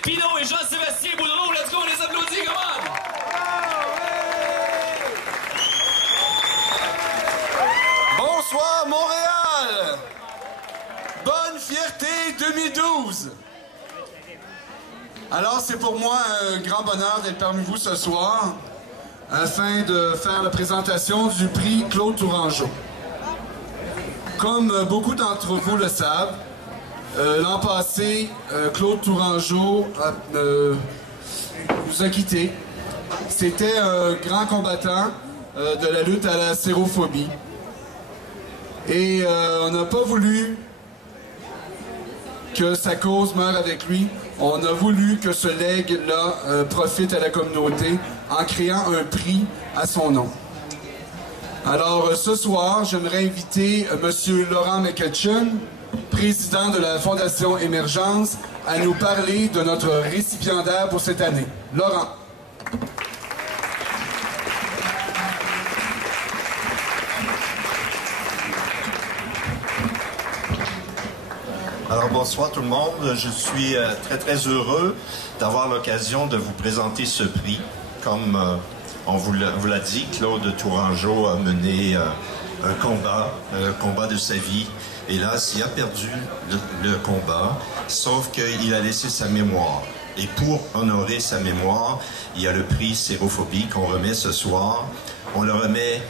Éric Pinault et Jean-Sébastien Boudreau. Let's go, on les applaudit, come on! Bonsoir Montréal! Bonne fierté 2012! Alors c'est pour moi un grand bonheur d'être parmi vous ce soir afin de faire la présentation du prix Claude Tourangeau. Comme beaucoup d'entre vous le savent, l'an passé, Claude Tourangeau nous a quittés. C'était un grand combattant de la lutte à la sérophobie. Et on n'a pas voulu que sa cause meure avec lui. On a voulu que ce legs-là profite à la communauté en créant un prix à son nom. Alors ce soir, j'aimerais inviter M. Laurent McEachern, président de la Fondation Émergence, à nous parler de notre récipiendaire pour cette année. Laurent. Alors bonsoir tout le monde, je suis très heureux d'avoir l'occasion de vous présenter ce prix. Comme on vous l'a dit, Claude Tourangeau a mené un combat de sa vie. Hélas, il a perdu le combat, sauf qu'il a laissé sa mémoire. Et pour honorer sa mémoire, il y a le prix Sérophobie qu'on remet ce soir. On le remet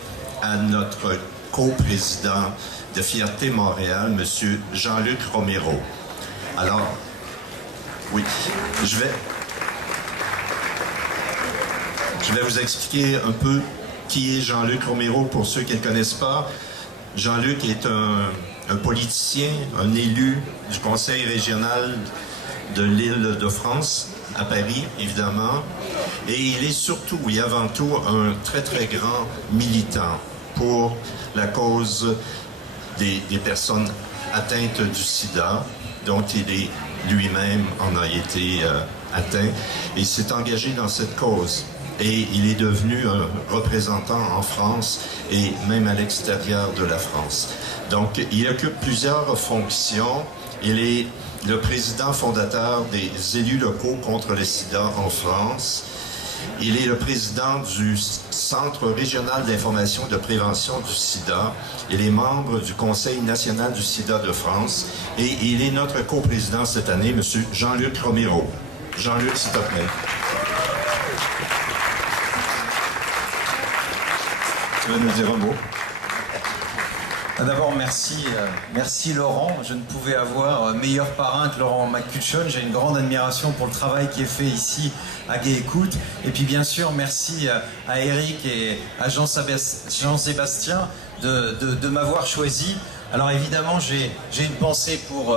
à notre co-président de Fierté Montréal, M. Jean-Luc Romero. Alors, oui, je vais vous expliquer un peu qui est Jean-Luc Romero pour ceux qui ne le connaissent pas. Jean-Luc est un politicien, un élu du Conseil régional de l'Île-de-France, à Paris, évidemment. Et il est surtout et avant tout un très grand militant pour la cause des personnes atteintes du sida, dont il est lui-même en a été atteint, et s'est engagé dans cette cause. Et il est devenu un représentant en France et même à l'extérieur de la France. Donc, il occupe plusieurs fonctions. Il est le président fondateur des élus locaux contre le sida en France. Il est le président du Centre régional d'information et de prévention du sida. Il est membre du Conseil national du sida de France. Et il est notre coprésident cette année, M. Jean-Luc Romero. Jean-Luc, s'il te plaît. Tu veux nous dire un mot? D'abord, merci Laurent. Je ne pouvais avoir meilleur parrain que Laurent McEachern. J'ai une grande admiration pour le travail qui est fait ici à Gay Écoute. Et puis bien sûr, merci à Éric et à Jean-Sébastien de m'avoir choisi. Alors évidemment, j'ai une pensée pour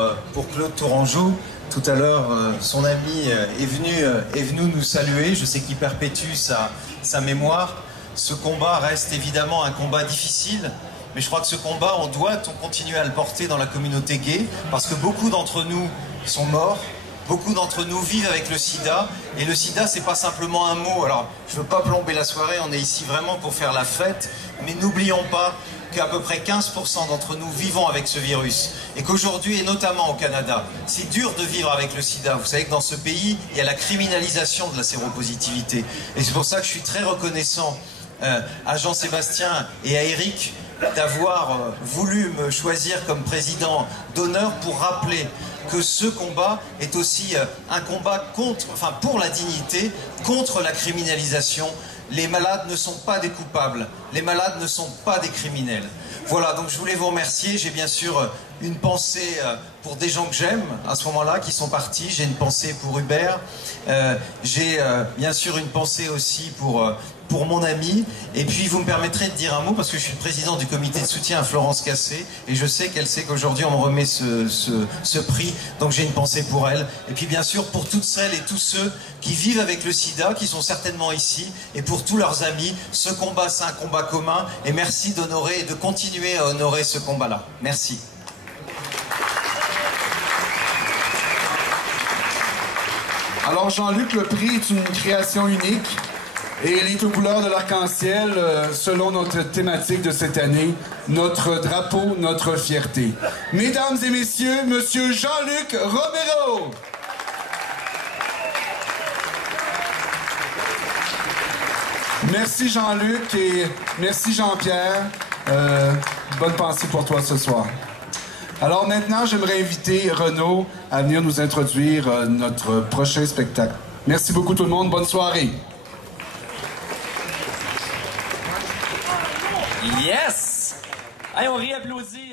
Claude Tourangeau. Tout à l'heure, son ami est venu nous saluer. Je sais qu'il perpétue sa mémoire. Ce combat reste évidemment un combat difficile. Mais je crois que ce combat, on doit continuer à le porter dans la communauté gay, parce que beaucoup d'entre nous sont morts, beaucoup d'entre nous vivent avec le sida, et le sida, c'est pas simplement un mot. Alors, je veux pas plomber la soirée, on est ici vraiment pour faire la fête, mais n'oublions pas qu'à peu près 15% d'entre nous vivons avec ce virus, et qu'aujourd'hui, et notamment au Canada, c'est dur de vivre avec le sida. Vous savez que dans ce pays, il y a la criminalisation de la séropositivité, et c'est pour ça que je suis très reconnaissant à Jean-Sébastien et à Éric d'avoir voulu me choisir comme président d'honneur pour rappeler que ce combat est aussi un combat pour la dignité, contre la criminalisation. Les malades ne sont pas des coupables, les malades ne sont pas des criminels. Voilà, donc je voulais vous remercier. J'ai bien sûr une pensée pour des gens que j'aime à ce moment-là, qui sont partis. J'ai une pensée pour Hubert. J'ai bien sûr une pensée aussi pour mon ami. Et puis vous me permettrez de dire un mot, parce que je suis le président du comité de soutien à Florence Cassé, et je sais qu'elle sait qu'aujourd'hui on me remet ce prix, donc j'ai une pensée pour elle. Et puis bien sûr pour toutes celles et tous ceux qui vivent avec le sida, qui sont certainement ici, et pour tous leurs amis. Ce combat, c'est un combat commun, et merci d'honorer et de continuer à honorer ce combat-là. Merci. Alors Jean-Luc, le prix est une création unique et il est aux couleurs de l'arc-en-ciel selon notre thématique de cette année, notre drapeau, notre fierté. Mesdames et messieurs, Monsieur Jean-Luc Romero. Merci Jean-Luc et merci Jean-Pierre. Bonne pensée pour toi ce soir. Alors maintenant, j'aimerais inviter Renaud à venir nous introduire notre prochain spectacle. Merci beaucoup tout le monde. Bonne soirée. Yes! Hey, on réapplaudit.